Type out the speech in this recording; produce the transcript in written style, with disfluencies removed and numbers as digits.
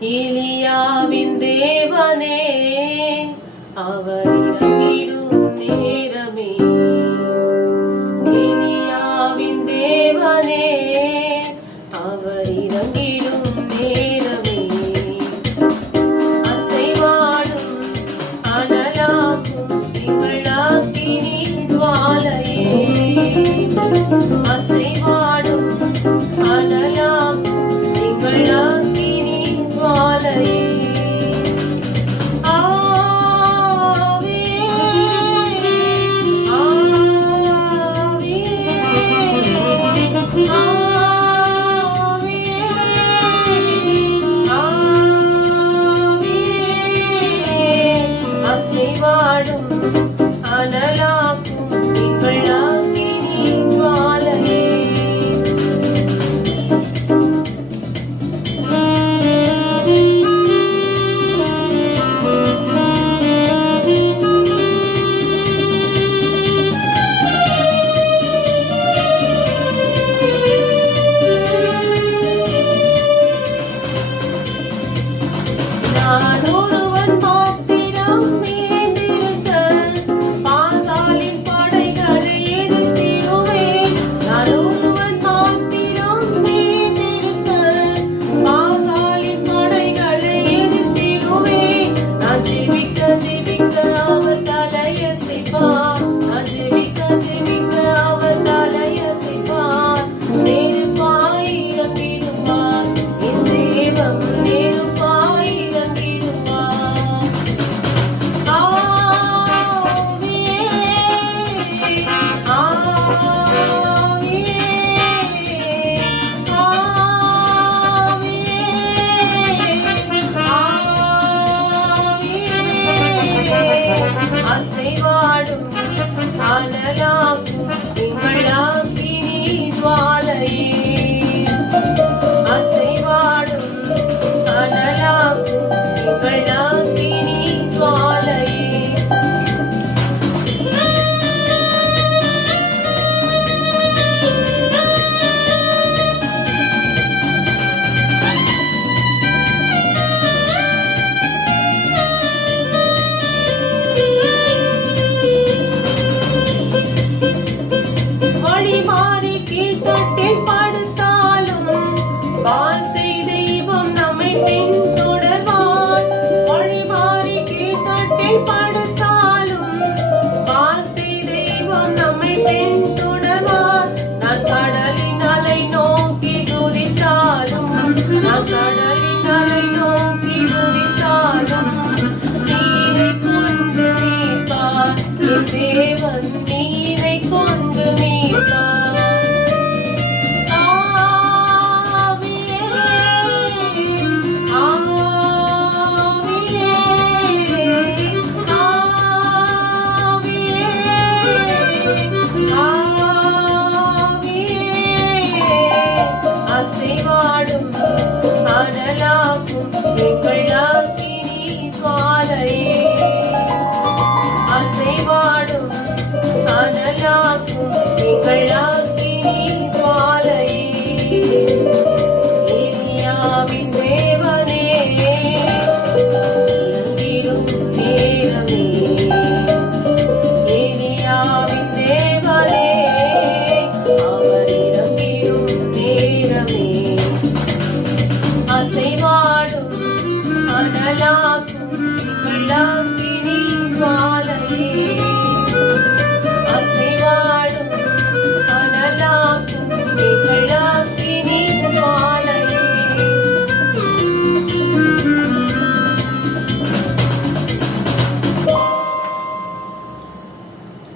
எலியாவின் தேவனே அவர் இறங்கிடும் நேரமே. எலியாவின் தேவனே அவர் இறங்கிடும் நேரமே. அசைவாடும் அனலாக்கும் திகழாக்கினி ஜுவாலையே. அசைவாடும் அனலாக்கும் திகழாக்கினி ஜுவாலையே. அசைவாடும் அனலாக்கும் திகழாக்கினி ஜுவாலையே. நான் ஒருவன் மாத்திரம் மீந்திருக்க பாதாளின் படைகளை எதிர்த்திடுவேன். நான் ஒருவன் மாத்திரம் மீந்திருக்க பாதாளின் படைகளை எதிர்த்திடுவேன். நான் ஜெபிக்க ஜெபிக்க அவர் தலையசைப்பார். நான் ஜெபிக்க ஜெபிக்க அவர் தலையசைப்பார். நெருப்பாய் இறங்கிடுவார் என் தேவன். நெருப்பாய் இறங்கிடுவார். ஆவியே ஆவியே ஆவியே. அசைவாடும் அனலாக்கும் திகழாக்கினி ஜுவாலையே. அசைவாடும் அனலாக்கும் திகழாக்கினி ஜுவாலையே. வழி மாறி கீழ்த்தட்டில் படுத்தாலும் வார்த்தை தெய்வம் நம்மை பின்தொடர்வார். வழி மாறி கீழ்த்தட்டில் படுத்தாலும் வார்த்தை தெய்வம் நம்மை பின்தொடர்வார். நான் கடலின் அலை நோக்கி குதித்தாலும் நான் கடலின் அலை நோக்கி குதித்தாலும் நீரை கொண்டு மீட்பார் என் தேவன். நீரை கொண்டு மீட்பார். ஆவியே ஆவியே ஆவியே. அசைவாடும் அனலாக்கும் திகழாக்கினி ஜுவாலையே. அசைவாடும் அனலாக்கும் திகழாக்கினி ஜுவாலையே. எலியாவின் தேவனே இறங்கிடும் நேரமே. எலியாவின் தேவனே அவர் இறங்கிடும் நேரமே. அசைவாடும் அனலாக்கும் திகழாக்கினி ஜுவாலையே.